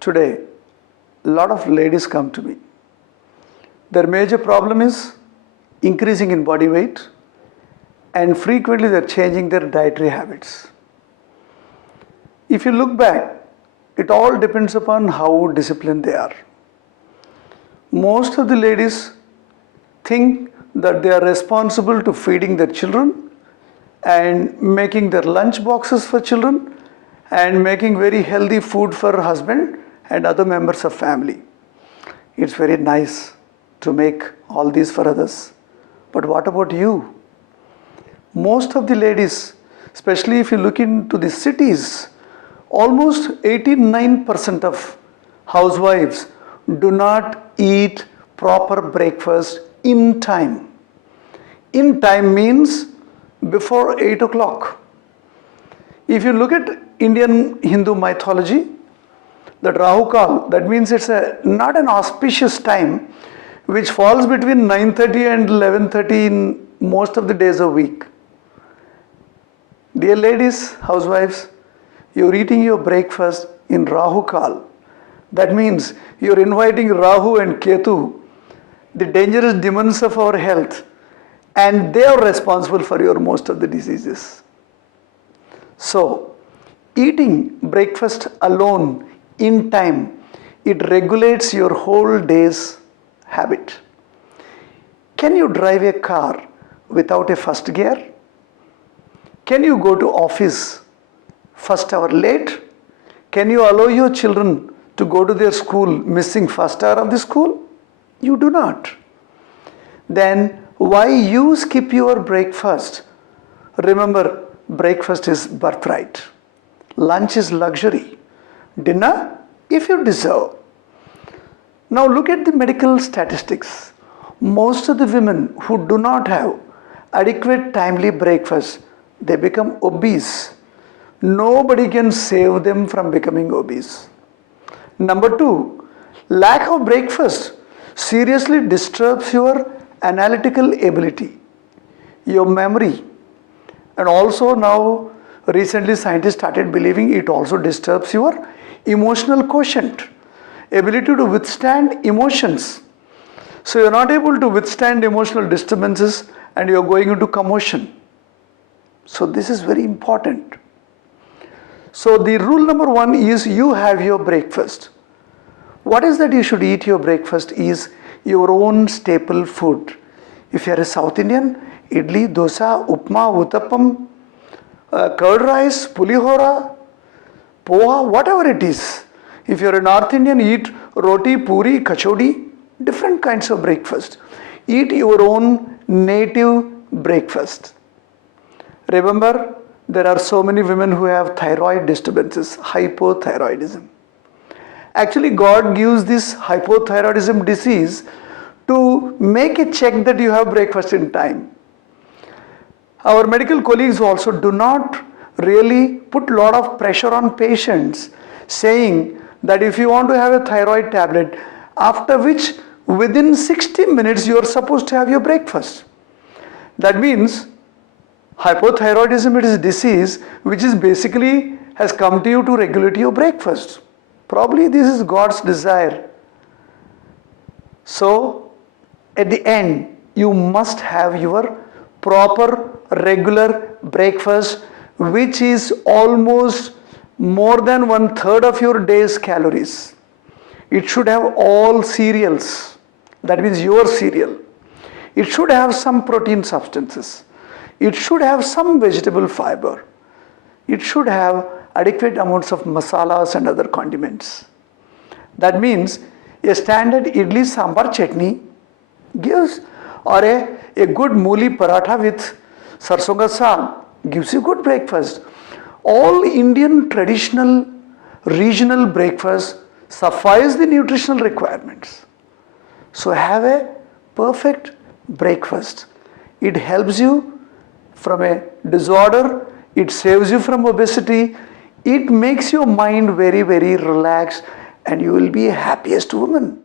Today, a lot of ladies come to me. Their major problem is increasing in body weight, and frequently they're changing their dietary habits. If you look back, it all depends upon how disciplined they are. Most of the ladies think that they are responsible to feeding their children and making their lunch boxes for children and making very healthy food for husband and other members of family. It's very nice to make all these for others. But what about you? Most of the ladies, especially if you look into the cities, almost 89% of housewives do not eat proper breakfast in time. In time means before 8 o'clock. If you look at Indian Hindu mythology, that Rahu Kal, that means it's not an auspicious time which falls between 9:30 and 11:30 in most of the days of week. Dear ladies, housewives, you're eating your breakfast in Rahu Kal. That means you're inviting Rahu and Ketu, the dangerous demons of our health, and they are responsible for your most of the diseases. So, eating breakfast alone in time, it regulates your whole day's habit. Can you drive a car without a first gear? Can you go to office first hour late? Can you allow your children to go to their school missing first hour of the school? You do not. Then why you skip your breakfast? Remember, breakfast is birthright. Lunch is luxury. Dinner, if you deserve. Now look at the medical statistics. Most of the women who do not have adequate timely breakfast, they become obese. Nobody can save them from becoming obese. Number two, lack of breakfast seriously disturbs your analytical ability, your memory, and also now recently scientists started believing it also disturbs your emotional quotient, ability to withstand emotions. So you're not able to withstand emotional disturbances and you're going into commotion. So this is very important. So the rule number one is you have your breakfast. What is that you should eat your breakfast is your own staple food. If you are a South Indian, idli, dosa, upma, uttappam, curd rice, pulihora, poha, whatever it is. If you are a North Indian, eat roti, puri, kachodi, different kinds of breakfast. Eat your own native breakfast. Remember, there are so many women who have thyroid disturbances, hypothyroidism. Actually, God gives this hypothyroidism disease to make a check that you have breakfast in time. Our medical colleagues also do not really put a lot of pressure on patients, saying that if you want to have a thyroid tablet, after which within 60 minutes you are supposed to have your breakfast. That means hypothyroidism, it is a disease which is basically has come to you to regulate your breakfast. Probably this is God's desire. So at the end, you must have your proper regular breakfast, which is almost more than 1/3 of your day's calories. It should have all cereals. That means your cereal. It should have some protein substances. It should have some vegetable fiber. It should have adequate amounts of masalas and other condiments. That means a standard idli sambar chutney gives, or a good mooli paratha with sarson ka saag gives you good breakfast. All Indian traditional regional breakfast suffice the nutritional requirements. So have a perfect breakfast. It helps you from a disorder, it saves you from obesity, it makes your mind very, very relaxed, and you will be a happiest woman.